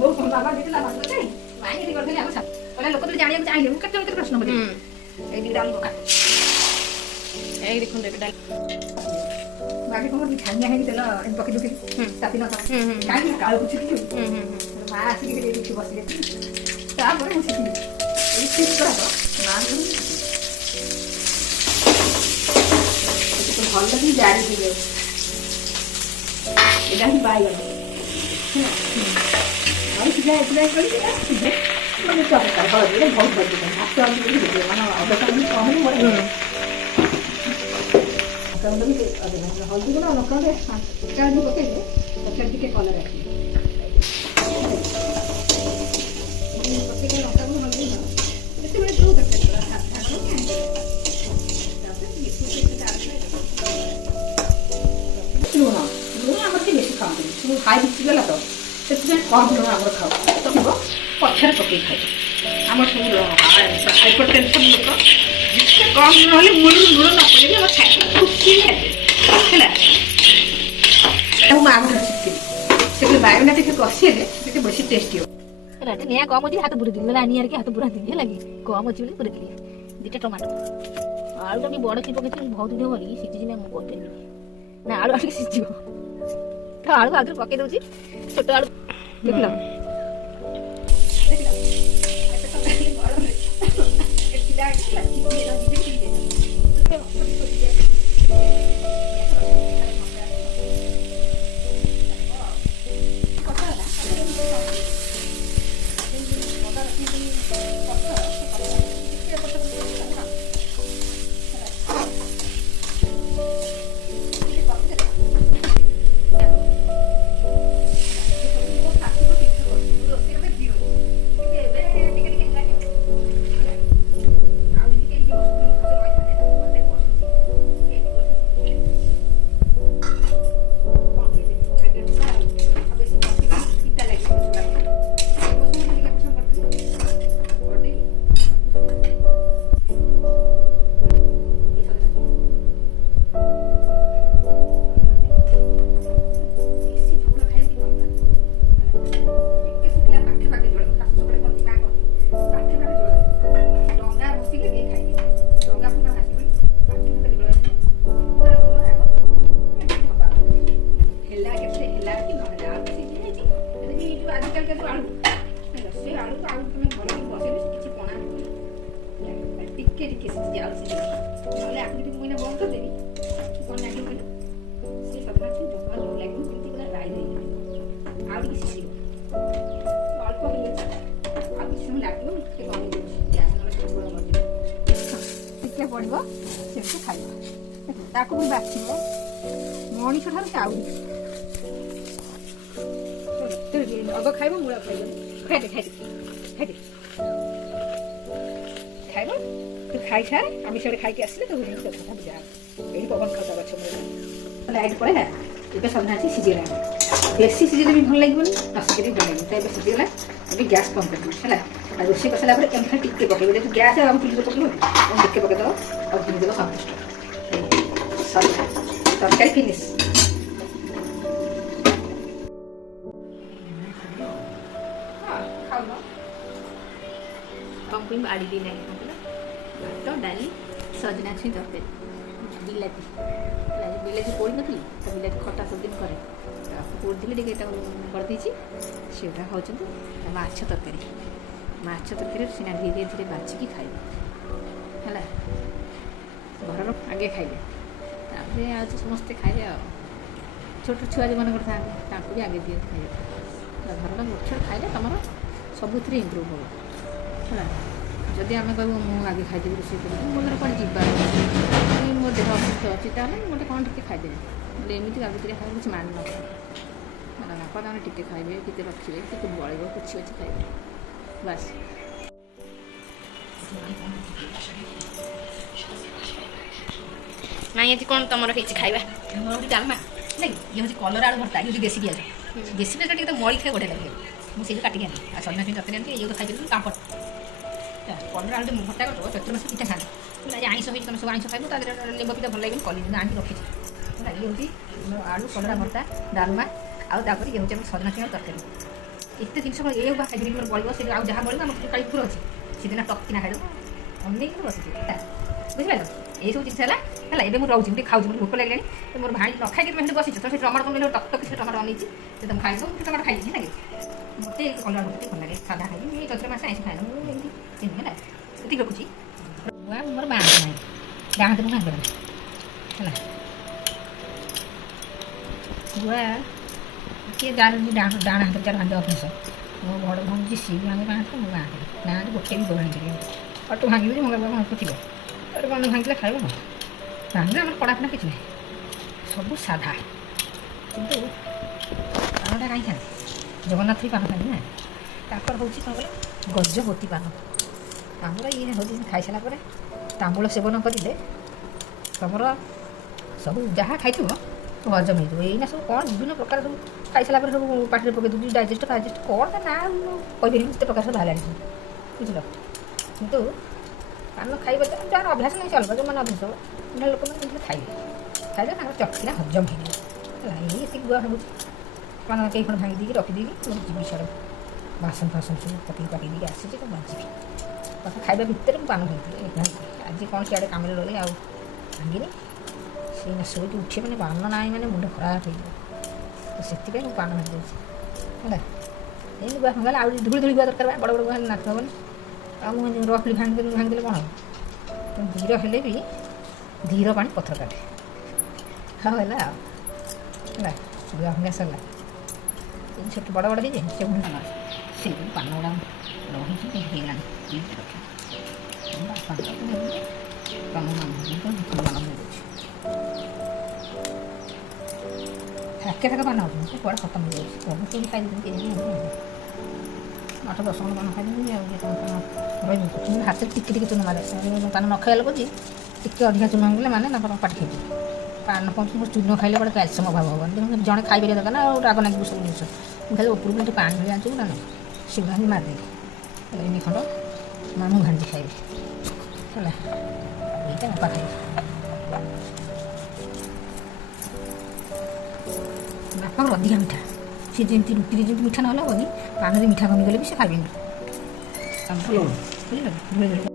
ମୋ ବାବା ଦେଇଥିଲା ଭାତ ଖାଇ ମାଇଁ ଏଠି କରିଥିଲି ଆମ ସାଥି କହିଲା ଲୋକ ତ ଜାଣିବାକୁ ଚାହିଁଲେ ମୁଁ କେତେ ପ୍ରଶ୍ନ ପଚାରିବି ଏଇ ଦିଟା ଆଳୁ ପକା ଏଇ ଦେଖନ୍ତୁ ଏବେ ଡାଲି ବାକି କଣ ଛାନିଆ ହେଇକି ତେଲ ପକେଇ ଦଉଥିଲି ତାତି ନଥିଲା କାହିଁକି କାଳୁ ବୁଝିଥିଲି ମା ଆସିକି ଏଠି ବସିଲେ ତାପରେ ମୁଁ ଶିଖିଲି ଏଇ ଶିଖିବା ତ ମା ଭଲ ବି ଜାରି ହେଇଯାଉଛି ଏଇଟା ହିଁ ବାଇଗଣ ଆଉ ସିଝା କରିକି ମାନେ ଚକା ହଳଦୀରେ ବହୁତ ଭଲ ହାତ ମାନେ ଅଧା ଚାମଚ କମ୍ ହଳଦୀ ଗୁଣ ଲଙ୍କାରେ ପକେଇଲେ ତରକାରୀ ଟିକେ କଲର ଆସିବ ପକେଇଲେ ଲଙ୍କା ଗୁଣ ହଳଦୀ ଗୁଣ ଯେତେବେଳେ ଯେଉଁ ତରକାରୀ ଲୁଣ ଆମର ଟିକେ ବେଶୀ ଖାଆନ୍ତିନି ହାଇ ବିଚିଗଲା ତ ସେଥିପାଇଁ କମ୍ ଲୁଣ ଆମର ଖାଉ ତମ ପଛରେ ପକେଇ ଖାଉ ଆମର ସବୁ ହାଇପର ଟେନସନ୍ ଲୋକ ଯେତେ କମ୍ ଲୁଣ ହେଲେ ମୂଳରୁ ଲୁଣ ନ ପଡ଼ିଲେ ଆମର ଖୁସି ହେଲା ମୁଁ ମା ଘରେ ଶିଖିଥିଲି ସେଥିରେ ବାଇଗଣ ଟିକେ କଷିଲେ ଟିକେ ବେଶୀ ଟେଷ୍ଟି ହେବ ହେଲା ନିଆଁ କମ୍ ଅଛି ହାତ ପୁରେଇ ଦେଲି ନିଆଁରେ ହାତ ପୁରାନ୍ତିନି ହେଲା କି କମ୍ ଅଛି ବୋଲି ପୁରେଇ ଦେଲି ଦୁଇଟା ଟମାଟୋ ଆଳୁଟା ଟିକେ ବଡ଼ କି ପକେଇଥିଲି ବହୁତ ଦିନ ବୋଲି ସିଝିଛି ନା ମୁଁ କହିପାରିବି ନା ଆଳୁ ଟିକେ ସିଝିବ ତ ଆଳୁ ଆଗରେ ପକେଇ ଦେଉଛି ଛୋଟ ଆଳୁ ଦେଖିଲ ପଡ଼ିବ ସେମିତି ଖାଇବ ତାକୁ ବି ବାଛିବ ମଣିଷ ଠାରୁ ସେ ଆହୁରି ଅଗ ଖାଇବ ମୂଳ ଖାଇବନି ଖାଇଦେ ଖାଇବ ତୁ ଖାଇସାରେ ଆମେ ସିଆଡ଼େ ଖାଇକି ଆସିଲେ ତୁ କଥା ବୁଝା ଏଇଠି ପବନ ଖାଉତା ଗଛ ମୂଳ ଲାଇଟ୍ ପଳେଇ ନା ଏବେ ସନ୍ଧ୍ୟା ଆସି ସିଝିଗଲାଣି ବେଶୀ ସିଝିଲେ ବି ଭଲ ଲାଗିବନି ନସିକି ବି ଭଲ ଲାଗିବ ତ ଏବେ ସିଝିଗଲା ଏବେ ଗ୍ୟାସ୍ କମ୍ କରିଦେବୁ ହେଲା ଆଉ ରୋଷେଇ କରିସାରିଲା ପରେ ଏମିତି ଟିକେ ପକେଇବ ଯେହେତୁ ଗ୍ୟାସ୍ ଆଉ ଚୁଲିରେ ପକେଇବ ଟିକେ ପକେଇଦେବ ଆଉ ଧୋଇଦେବ ସନ୍ତୁଷ୍ଟ ସରିଲା ତରକାରୀ ଫିନିସ୍ पंपी आड़ी दी नहीं भात डाली सजना छुई तरकारी बिलाती बिलाती पोड़ी नी तो बिलाती खटा सब दिन करे पोड़ी टे करदे सीटा हूँ माछ तरकारी सीना धीरे धीरे बाछिकी खाइबे है घर आगे खाइबे आज समस्ते खाइबे छोट छुआ जो मन था भी आगे दिए खाइबे घर मुख्य खाइले तुम सब इम्प्रूव हो है जदि आम कह आगे खाईदेवी रोषे कर मोर कौन जीवार मो देह असुस्थ अच्छी गोटे कौन टे खाईदेवी बोले एमती आगे खाई कुछ मान न बापा मैंने टे खाइबे कि रखिए कि बड़े कुछ अच्छे खाइबे बस ना ये कौन तुम खाइबा डालमा नहीं ये हूँ कलर आलू भर्ता ये देसी पिज देसी पिज टे मड़ी खाए बढ़िया लगे मुझे काटिक आनी सजना छुई तरकारी आनी ये तो खाई पापड़ कलर आलू भर्ता कर चतुर्मास पिठा खाना आईस हो तुम सब आईस खाइब लेम्बू पिठा भल लगे कली आनी रखी ये हूँ आलू कलरा भर्ता डालमा आउे ये हूँ सजना छुई तरकारी ଏତେ ଜିନିଷ କ'ଣ ଏ ଖାଇଦେବି ମୋର ବଳିବ ସେ ଆଉ ଯାହା ବଳିବ ଆମର ଯେଉଁ କାଳି କୁକୁର ଅଛି ସେଦିନ ଟକିନା ଖାଇଦେବ ଅନେଇକି ବସିଛି ହେଲା ବୁଝିପାରିଲ ଏଇସବୁ ଜିନିଷ ହେଲା ହେଲା ଏବେ ମୁଁ ରହୁଛି ମୁଁ ଟିକେ ଖାଉଛି ମୋତେ ଭୋକ ଲାଗିଲାଣି ତ ମୋର ଭାଇ ନ ଖାଇକି ତୁମେ ସେଠି ବସିଛ ତ ସେ ଟମାଟୋ ତୁମେ ଟକ୍ ଟକ୍ ସେ ଟମାଟୋ ଅନେଇଛି ସେ ତୁମେ ଖାଇଦେବ ମୁଁ ଟମାଟୋ ଖାଇଦେଇଛି ନାଇଁ ମୋତେ କଲରା ମୋତେ ଭଲ ଲାଗେ ସାଧା ଖାଇବି ଏଇ ଚୈତ୍ର ମାସ ଆଇଁଷ ଖାଇଲା ମୁଁ ଏମିତି ଚିହ୍ନି ହେଲା ଏତିକି ରଖୁଛି ମୋର ବାଁ ହାତ ନାହିଁ ଡାହାଣ ହାତ ମୁଁ ଭାଙ୍ଗିପାରେନି ହେଲା ଗୁଆ କିଏ ଯାହାର ଡାହାଣ ହାତରେ ଯାହାର ଭାଙ୍ଗିବା ଅଭ୍ୟାସ ମୋ ବଡ଼ ଭାଙ୍ଗିଛି ସିଏ ବି ଭାଙ୍ଗି ବାଁ ହାତ ମୁଁ ବାଁ ହାତରେ ନା ହାତ ଗୋଟେ ବି ଭାଙ୍ଗିପାରିବି ଅଟୋ ଭାଙ୍ଗିବି ମଙ୍ଗଳ ଭାଙ୍ଗି ଥିବ ତାର କ'ଣ ଭାଙ୍ଗିଲେ ଖାଇବ କ'ଣ ଭାଙ୍ଗିଲେ ଆମର କଡ଼ାକଣା କିଛି ନାହିଁ ସବୁ ସାଧା କିନ୍ତୁ ପାନଟା କାହିଁ ଖାଆନ୍ତି ଜଗନ୍ନାଥ ବି ପାନ ଖାଆନ୍ତି ନା ତାଙ୍କର ହେଉଛି କ'ଣ କହିଲେ ଗଜପତି ପାନ ଆମର ଇଏ ହେଉଛି ଖାଇସାରିଲା ପରେ ତାମ୍ବୁଳ ସେବନ କରିଲେ ତୁମର ସବୁ ଯାହା ଖାଇଥିବ ହଜମ ହେଇଯିବ ଏଇନା ସବୁ କ'ଣ ବିଭିନ୍ନ ପ୍ରକାର ସବୁ ଖାଇସାରିଲା ପରେ ସବୁ ପାଟିରେ ପକାଇ ଦେଉଛି ଡାଇଜେଷ୍ଟ ଫାଇଜେଷ୍ଟ କ'ଣ ତା ନା ମୁଁ କହିପାରିବି କେତେ ପ୍ରକାର ସବୁ ବାହାରିଲାଣି ସବୁ ବୁଝିଲ କିନ୍ତୁ ପାନ ଖାଇବା ଯାହାର ଅଭ୍ୟାସ ନାହିଁ ସେ ଅଲଗା ଯେଉଁମାନେ ଅଭ୍ୟାସ ମାନେ ଲୋକମାନେ ଯେମିତି ଖାଇବେ ଖାଇଲେ ତାଙ୍କର ଚକିଲା ହଜମ ହେଇଯିବ ହେଲା ଏଇ ଏତିକି ଗୁଆ ଭାବୁଛି ପାନ କେହି ଖଣ୍ଡ ଭାଙ୍ଗି ଦେଇକି ରଖିଦେଇକି ଗୋଟେ ଯିବି ସିଆଡ଼େ ବାସନ ଫାସନ ସବୁ ପକେଇକି ପକେଇ ଦେଇକି ଆସିଛି ତ ବାଜିବି ତାକୁ ଖାଇବା ଭିତରେ ମୁଁ ପାନ ଭାଙ୍ଗିଥିଲି ଆଜି କ'ଣ ସିଆଡ଼େ କାମରେ ରହିଲେ ଆଉ ଭାଙ୍ଗିନି ସେଇନା ଶୋଇକି ଉଠିବେ ମାନେ ପାନ ନାହିଁ ମାନେ ମୁଣ୍ଡ ଖରାପ ହେଇଯିବ ତ ସେଥିପାଇଁ ମୁଁ ପାନ ଭାଙ୍ଗି ଦେଉଛି ହେଲା ଏମିତି ଗୁଆ ଭାଙ୍ଗିଲେ ଆଉ ଧୂଳି ଧୂଳି ଗୁଆ ଦରକାର ବଡ଼ ବଡ଼ ଗୁଆ ହେଲେ ନାଚ ହେବନି ଆଉ ମୁଁ ରଫଲି ଭାଙ୍ଗିଦେଲେ କ'ଣ ହେବ ତେଣୁ ଧୀର ହେଲେ ବି ଧୀର ପାଣି ପଥର କାଟେ ହଁ ହେଲା ଆଉ ହେଲା ଗୁଆ ଭଙ୍ଗା ସରିଲା ଛୋଟ ବଡ଼ ବଡ଼ ହେଇଯାଏ ସେ ପୁଣି ସେ ପାନ ଗୁଡ଼ା ରହିଛି ହେଇଗଲାଣି ପାନ ହେଇଯାଉଛି ଥାକେ ଥାକେ ପାନ ହେଉଛି କୁଆଡ଼େ ଖତମ ହେଇଯାଉଛି ସବୁ ସବୁ ଖାଇଦେଉଛି 8-10 ଖଣ୍ଡ ପାନ ଖାଇଦେବି ଆଉ ରହିବ କିନ୍ତୁ ହାତରେ ଟିକେ ଟିକେ ଚୂନ ମାରେ ପାନ ନ ଖାଇଲା କହୁଛି ଟିକେ ଅଧିକା ଚୂନ ହେଇଗଲେ ମାନେ ତାଙ୍କର ପାଟି ଖାଇଯିବ ପାନ ପହଞ୍ଚି ଚୂନ ଖାଇଲେ ଗୋଟେ କ୍ୟାଲସିୟମ୍ ଅଭାବ ହେବନି ଜଣେ ଖାଇପାରିବା ଦରକାର ନା ଆଉ ରାଗ ଲାଗିବ ସବୁ ଜିନିଷ ମୁଁ ଖାଲି ଉପରକୁ ଟିକେ ପାଣି ଭଳି ଆଣିଛୁ ନା ସେଗୁଡ଼ା ବି ମାରିଦେବି ଏମିତି ଖଣ୍ଡ ମାମୁଁ ଭାଣିଜି ଖାଇବି ହେଲା ଏଇଟା ବାପା ଖାଇବି ବାପାଙ୍କର ଅଧିକା ମିଠା ସେ ଯେମିତି ରୁଟିରେ ଯେମିତି ମିଠା ନହେଲେ ହେବନି ପାନରେ ମିଠା କମିଗଲେ ବି ସେ ଖାଇବେନି ବୁଝିଲ ଧୀରେ ଧୀରେ